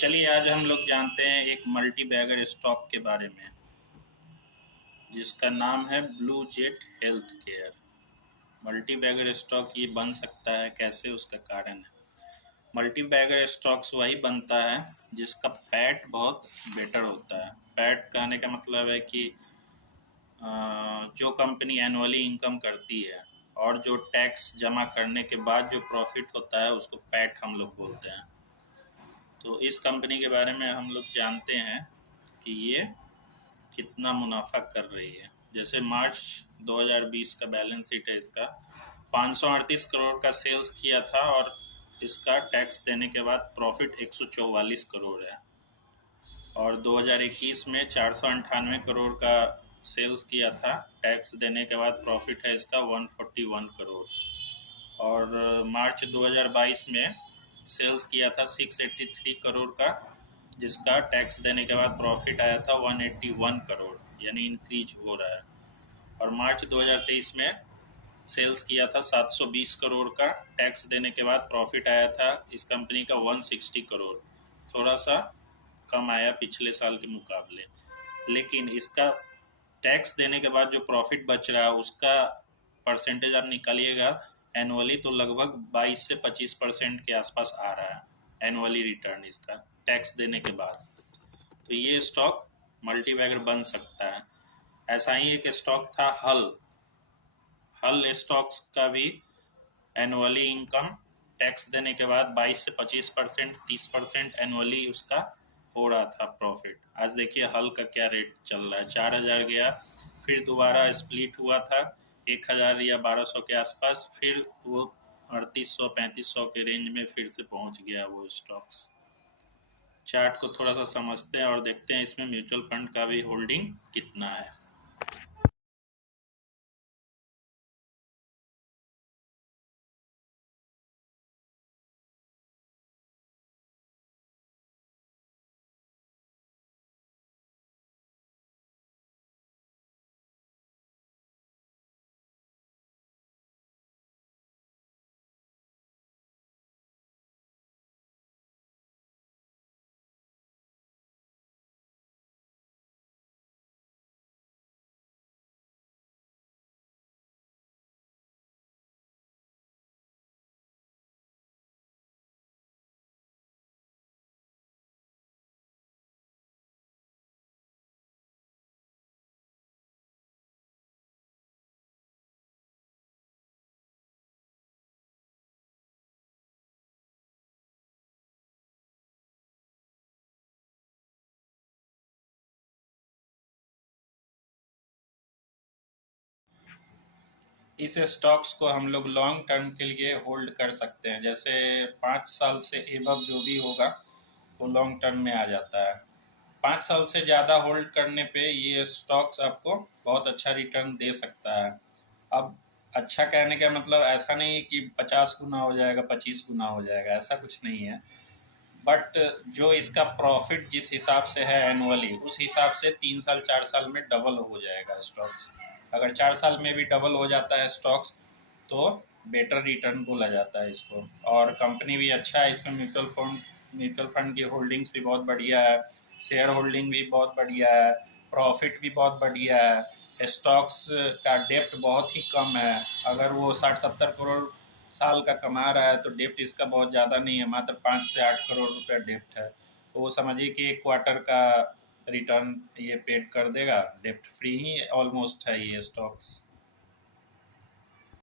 चलिए आज हम लोग जानते हैं एक मल्टी बैगर स्टॉक के बारे में जिसका नाम है Blue Jet Healthcare. Multibagger stock ये बन सकता है कैसे, उसका कारण है। मल्टी बैगर स्टॉक्स वही बनता है जिसका पैट बहुत बेटर होता है। पैट कहने का मतलब है कि जो कंपनी एनुअली इनकम करती है और जो टैक्स जमा करने के बाद जो प्रॉफिट होता है उसको पैट हम लोग बोलते हैं। तो इस कंपनी के बारे में हम लोग जानते हैं कि ये कितना मुनाफा कर रही है। जैसे मार्च 2020 का बैलेंस शीट है इसका, 538 करोड़ का सेल्स किया था और इसका टैक्स देने के बाद प्रॉफिट 144 करोड़ है। और 2021 में 498 करोड़ का सेल्स किया था, टैक्स देने के बाद प्रॉफिट है इसका 141 करोड़। और मार्च 2022 में सेल्स किया था 683 करोड़ का, जिसका टैक्स देने के बाद प्रॉफिट आया था 181 करोड़, यानी इंक्रीज हो रहा है। और मार्च 2023 में सेल्स किया था 720 करोड़ का, टैक्स देने के बाद प्रॉफिट आया था इस कंपनी का 160 करोड़, थोड़ा सा कम आया पिछले साल के मुकाबले। लेकिन इसका टैक्स देने के बाद जो प्रॉफिट बच रहा है उसका परसेंटेज आप निकालिएगा एनुअली तो लगभग 22 से 25% के आसपास आ रहा है एनुअली रिटर्न इसका टैक्स देने के बाद। तो ये स्टॉक मल्टी बैगर बन सकता है। ऐसा ही एक स्टॉक था हल स्टॉक्स का भी एनुअली इनकम टैक्स देने के बाद 22 से 25%, 30% एनुअली उसका हो रहा था प्रॉफिट। आज देखिए हल का क्या रेट चल रहा है, 4,000 गया, फिर दोबारा स्प्लिट हुआ था 1,000 या 1,200 के आसपास, फिर वो 3,800 3,500 के रेंज में फिर से पहुंच गया वो स्टॉक्स। चार्ट को थोड़ा सा समझते हैं और देखते हैं इसमें म्यूचुअल फंड का भी होल्डिंग कितना है। इस स्टॉक्स को हम लोग लॉन्ग टर्म के लिए होल्ड कर सकते हैं। जैसे 5 साल से एबव जो भी होगा वो लॉन्ग टर्म में आ जाता है। 5 साल से ज़्यादा होल्ड करने पे ये स्टॉक्स आपको बहुत अच्छा रिटर्न दे सकता है। अब अच्छा कहने का मतलब ऐसा नहीं है कि 50 गुना हो जाएगा, 25 गुना हो जाएगा, ऐसा कुछ नहीं है। बट जो इसका प्रॉफिट जिस हिसाब से है एनुअली, उस हिसाब से 3 साल 4 साल में डबल हो जाएगा स्टॉक्स। अगर 4 साल में भी डबल हो जाता है स्टॉक्स तो बेटर रिटर्न बोला जाता है इसको। और कंपनी भी अच्छा है, इसमें म्यूचुअल फंड की होल्डिंग्स भी बहुत बढ़िया है, शेयर होल्डिंग भी बहुत बढ़िया है, प्रॉफिट भी बहुत बढ़िया है, स्टॉक्स का डेप्ट बहुत ही कम है। अगर वो 60-70 करोड़ साल का कमा रहा है तो डेप्ट इसका बहुत ज़्यादा नहीं है, मात्र 5 से 8 करोड़ रुपया डेप्ट है। तो वो समझिए कि एक क्वार्टर का रिटर्न ये पेड कर देगा, डेप्ट फ्री ही ऑलमोस्ट है ये स्टॉक्स।